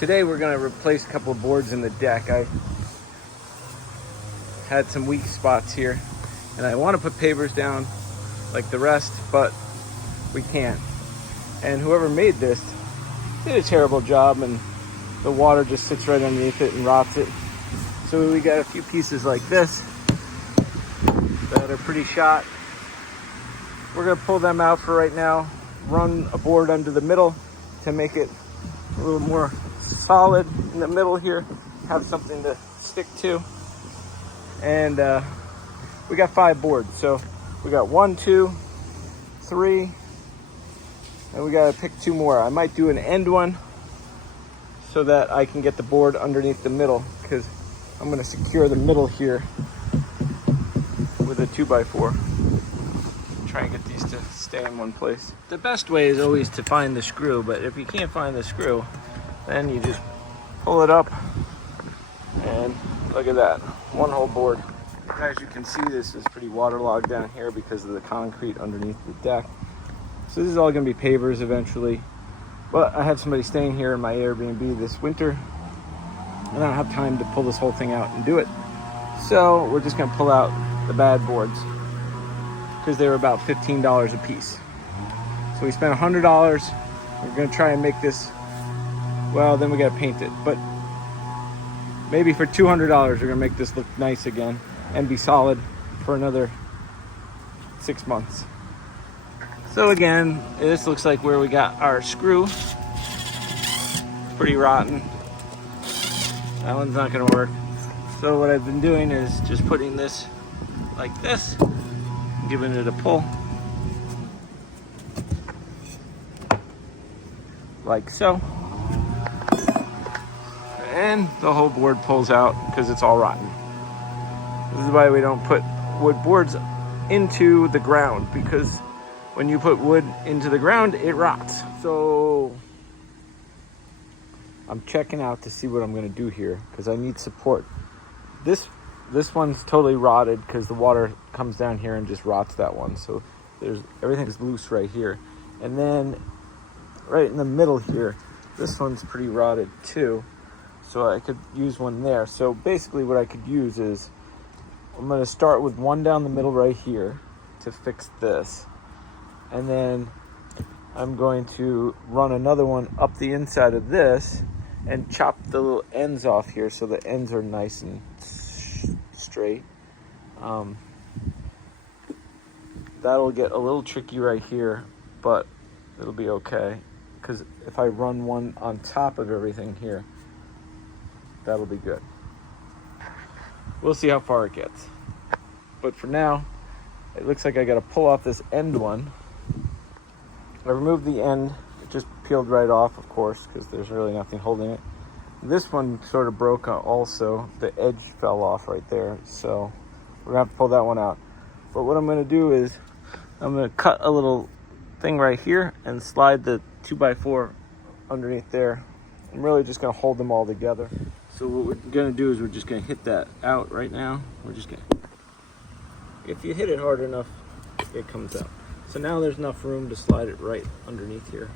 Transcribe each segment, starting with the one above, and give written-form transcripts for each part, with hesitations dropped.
Today we're going to replace a couple of boards in the deck. I had some weak spots here, and I want to put pavers down like the rest, but we can't. And whoever made this did a terrible job, and the water just sits right underneath it and rots it. So we got a few pieces like this that are pretty shot. We're going to pull them out for right now, run a board under the middle to make it a little more solid in the middle here, have something to stick to. And we got 5 boards, so we got 1, 2, 3, and we got to pick 2 more. I might do an end one so that I can get the board underneath the middle, because I'm going to secure the middle here with a 2x4. Try and get these to stay in one place. The best way is always to find the screw, but if you can't find the screw, then you just pull it up, and look at that, one whole board. As you can see, this is pretty waterlogged down here because of the concrete underneath the deck. So this is all gonna be pavers eventually. But I had somebody staying here in my Airbnb this winter, and I don't have time to pull this whole thing out and do it. So we're just gonna pull out the bad boards because they were about $15 a piece. So we spent $100. We're gonna try and make this, well, then we gotta paint it. But maybe for $200, we're gonna make this look nice again and be solid for another 6 months. So again, this looks like where we got our screw. It's pretty rotten. That one's not gonna work. So what I've been doing is just putting this like this, giving it a pull. Like so. And the whole board pulls out because it's all rotten. This is why we don't put wood boards into the ground, because when you put wood into the ground, it rots. So I'm checking out to see what I'm gonna do here because I need support. This one's totally rotted because the water comes down here and just rots that one. So everything's loose right here. And then right in the middle here, this one's pretty rotted too. So I could use one there. So basically what I could use is, I'm gonna start with one down the middle right here to fix this. And then I'm going to run another one up the inside of this and chop the little ends off here so the ends are nice and straight. That'll get a little tricky right here, but it'll be okay. Because if I run one on top of everything here, that'll be good. We'll see how far it gets. But for now, it looks like I gotta pull off this end one. I removed the end, it just peeled right off, of course, because there's really nothing holding it. This one sort of broke also. The edge fell off right there, so we're gonna have to pull that one out. But what I'm gonna do is, I'm gonna cut a little thing right here and slide the 2x4 underneath there. I'm really just gonna hold them all together. So what we're gonna do is we're just gonna hit that out right now. We're just gonna, if you hit it hard enough, it comes out. So now there's enough room to slide it right underneath here.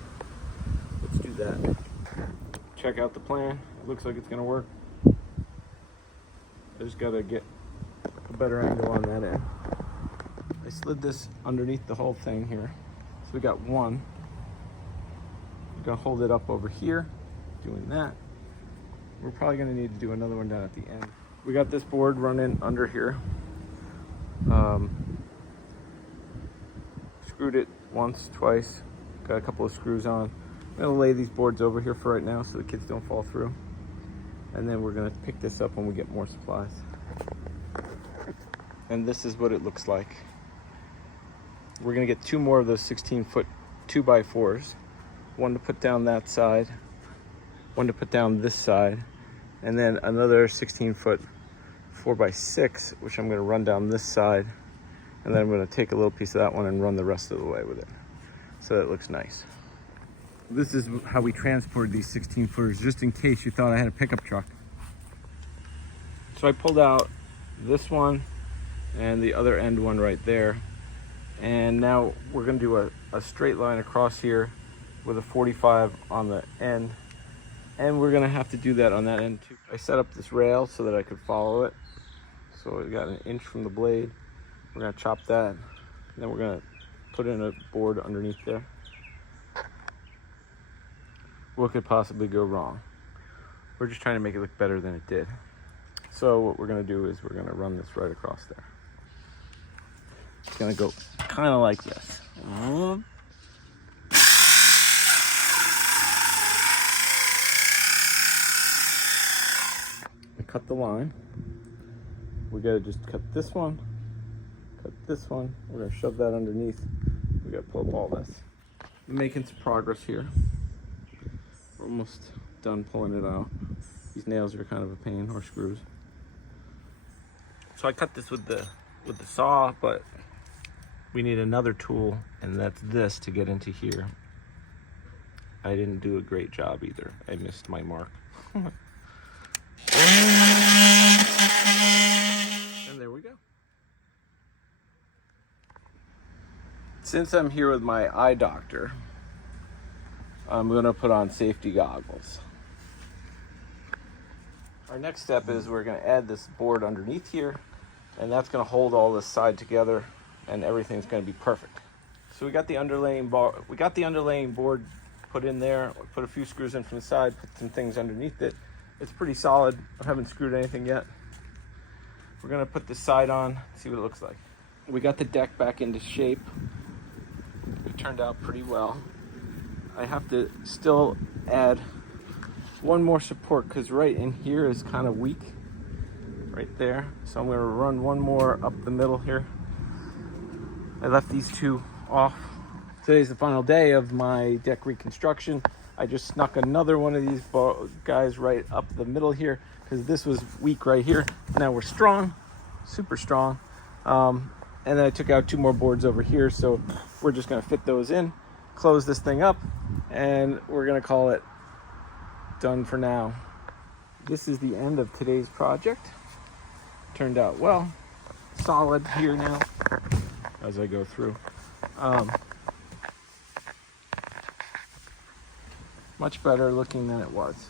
Let's do that. Check out the plan. It looks like it's gonna work. I just gotta get a better angle on that end. I slid this underneath the whole thing here. So we got one. We're gonna hold it up over here, doing that. We're probably gonna need to do another one down at the end. We got this board running under here. Screwed it once, twice. Got a couple of screws on. I'm gonna lay these boards over here for right now so the kids don't fall through. And then we're gonna pick this up when we get more supplies. And this is what it looks like. We're gonna get 2 more of those 16-foot 2x4s. One to put down that side, one to put down this side, and then another 16-foot 4x6, which I'm gonna run down this side, and then I'm gonna take a little piece of that one and run the rest of the way with it. So that looks nice. This is how we transported these 16-footers, just in case you thought I had a pickup truck. So I pulled out this one and the other end one right there. And now we're gonna do a straight line across here with a 45 on the end And we're gonna have to do that on that end too. I set up this rail so that I could follow it. So we got an inch from the blade. We're gonna chop that. And then we're gonna put in a board underneath there. What could possibly go wrong? We're just trying to make it look better than it did. So what we're gonna do is we're gonna run this right across there. It's gonna go kind of like this. Cut the line. We gotta just cut this one, cut this one. We're gonna shove that underneath. We gotta pull up all this. I'm making some progress here. We're almost done pulling it out. These nails are kind of a pain, or screws. So I cut this with the saw, but we need another tool, and that's this to get into here. I didn't do a great job either. I missed my mark. And there we go. Since I'm here with my eye doctor, I'm gonna put on safety goggles. Our next step is we're gonna add this board underneath here, and that's gonna hold all this side together, and everything's gonna be perfect. So we got the underlaying board put in there. We put a few screws in from the side, put some things underneath it. It's pretty solid. I haven't screwed anything yet. We're gonna put this side on, see what it looks like. We got the deck back into shape. It turned out pretty well. I have to still add one more support because right in here is kind of weak, right there. So I'm gonna run one more up the middle here. I left these two off. Today's the final day of my deck reconstruction. I just snuck another one of these guys right up the middle here because this was weak right here. Now we're strong, super strong. And then I took out two more boards over here, so we're just gonna fit those in, close this thing up, and we're gonna call it done for now. This is the end of today's project. Turned out well, solid here now as I go through. Much better looking than it was.